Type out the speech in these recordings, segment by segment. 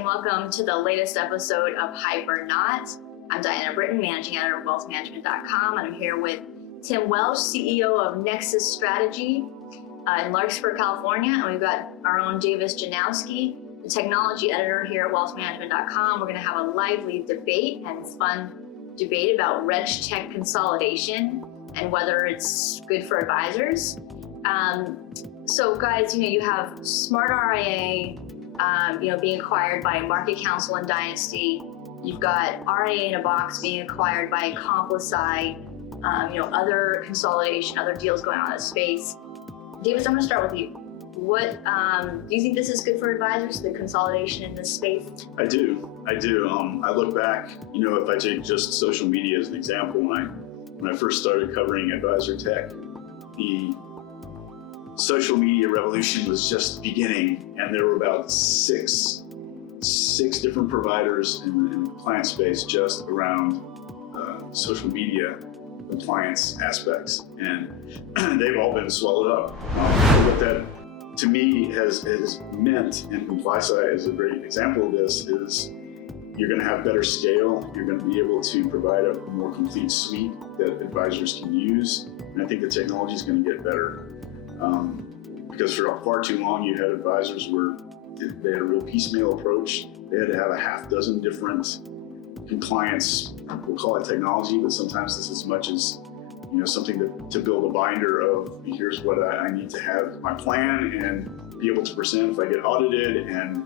and welcome to the latest episode of Hyper Not. I'm Diana Britton, Managing Editor of WealthManagement.com, and I'm here with Tim Welsh, CEO of Nexus Strategy in Larkspur, California, and we've got our own Davis Janowski, the Technology Editor here at WealthManagement.com. We're going to have a lively debate and fun debate about RegTech consolidation and whether it's good for advisors. So guys, you have Smart RIA, being acquired by Market Council and Dynasty. You've got RIA in a Box being acquired by Accomplice, other consolidation, other deals going on in the space. Davis, I'm going to start with you. What do you think this is good for advisors, the consolidation in this space? I do. I look back, if I take just social media as an example, when I first started covering advisor tech, the social media revolution was just beginning, and there were about six different providers in the compliance space just around social media compliance aspects, and they've all been swallowed up. What that to me has meant, and Accomplice is a great example of this, is you're going to have better scale, you're going to be able to provide a more complete suite that advisors can use, and I think the technology is going to get better. Because for far too long you had advisors where they had a real piecemeal approach. They had to have a half dozen different compliance, we'll call it technology, but sometimes this is as much as something to build a binder of, here's what I need to have my plan and be able to present if I get audited, and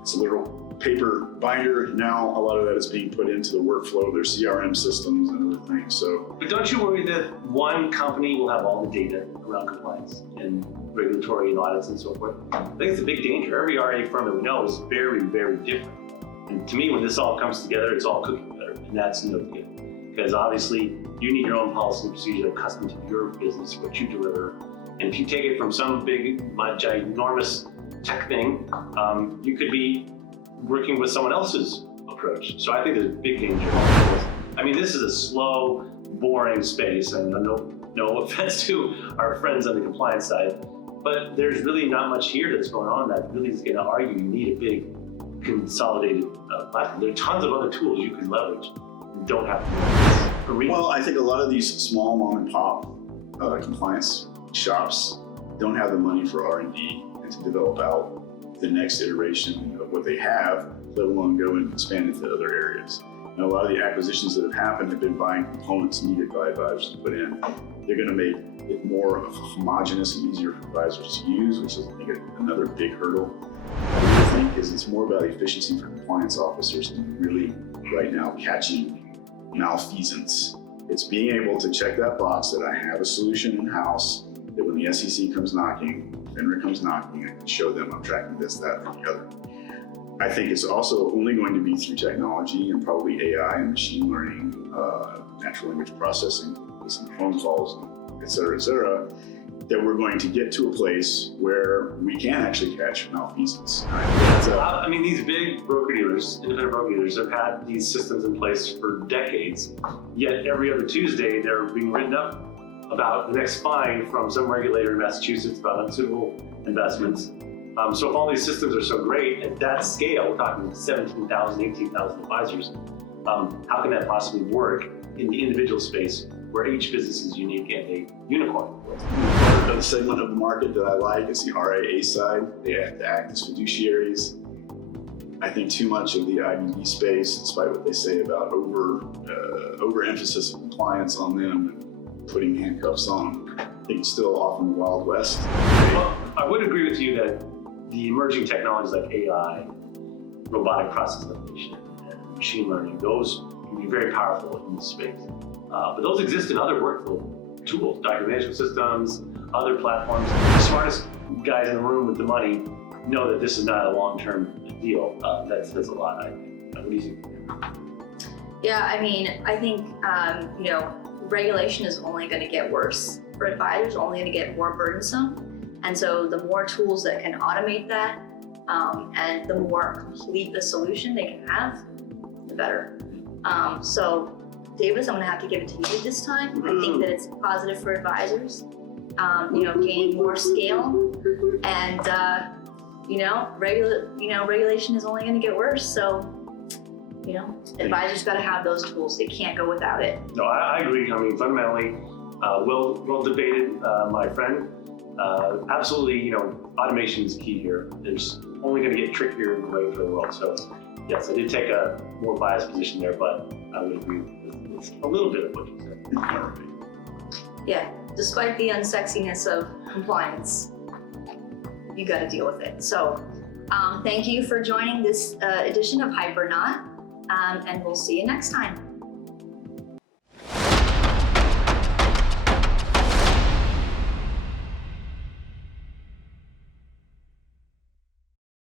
it's a literal paper binder. Now a lot of that is being put into the workflow of their CRM systems and other things. So, but don't you worry that one company will have all the data around compliance and regulatory and audits and so forth? I think it's a big danger. Every RA firm that we know is very, very different. And to me, when this all comes together, it's all cooking better, and that's no good. Because obviously, you need your own policy and procedure that are custom to your business, what you deliver. And if you take it from some big, ginormous tech thing, you could be working with someone else's approach. So I think there's a big danger. I mean, this is a slow, boring space, and no offense to our friends on the compliance side, but there's really not much here that's going on that really is going to argue you need a big consolidated platform. There are tons of other tools you can leverage. You don't have to. Well, I think a lot of these small mom and pop compliance shops don't have the money for R&D and to develop out the next iteration of what they have, let alone go and expand into other areas. And a lot of the acquisitions that have happened have been buying components needed by advisors to put in. They're going to make it more homogeneous and easier for advisors to use, which is, I think, another big hurdle. I think is it's more about efficiency for compliance officers than really right now catching malfeasance. It's being able to check that box that I have a solution in-house, that when the SEC comes knocking, FINRA comes knocking, I can show them I'm tracking this, that, or the other. I think it's also only going to be through technology and probably AI and machine learning, natural language processing, listening to phone calls, et cetera, that we're going to get to a place where we can actually catch malfeasance. These big broker-dealers, independent broker-dealers, have had these systems in place for decades, yet every other Tuesday they're being written up about the next fine from some regulator in Massachusetts about unsuitable investments. So if all these systems are so great at that scale, we're talking 17,000, 18,000 advisors, how can that possibly work in the individual space where each business is unique and a unicorn? The segment of the market that I like is the RIA side. They have to act as fiduciaries. I think too much of the IBD space, despite what they say about overemphasis of compliance on them and putting handcuffs on them, I think it's still off in the Wild West. Well, I would agree with you that the emerging technologies like AI, robotic process automation, and machine learning, those can be very powerful in this space. But those exist in other workflow tools, document management systems, other platforms. The smartest guys in the room with the money know that this is not a long-term deal. That says a lot, I think. What do you think? Yeah, I think regulation is only going to get worse for advisors, only going to get more burdensome. And so the more tools that can automate that, and the more complete the solution they can have, the better. So Davis, I'm going to have to give it to you this time. I think that it's positive for advisors, gain more scale, and regulation is only going to get worse. So, advisors got to have those tools. They can't go without it. No, I agree. I mean, fundamentally, well debated, my friend. Absolutely, automation is key here. There's only going to get trickier in the regulatory world. So, yes, I did take a more biased position there, but I would agree with a little bit of what you said. Yeah, despite the unsexiness of compliance, you got to deal with it. So, thank you for joining this edition of Hypernaut, and we'll see you next time.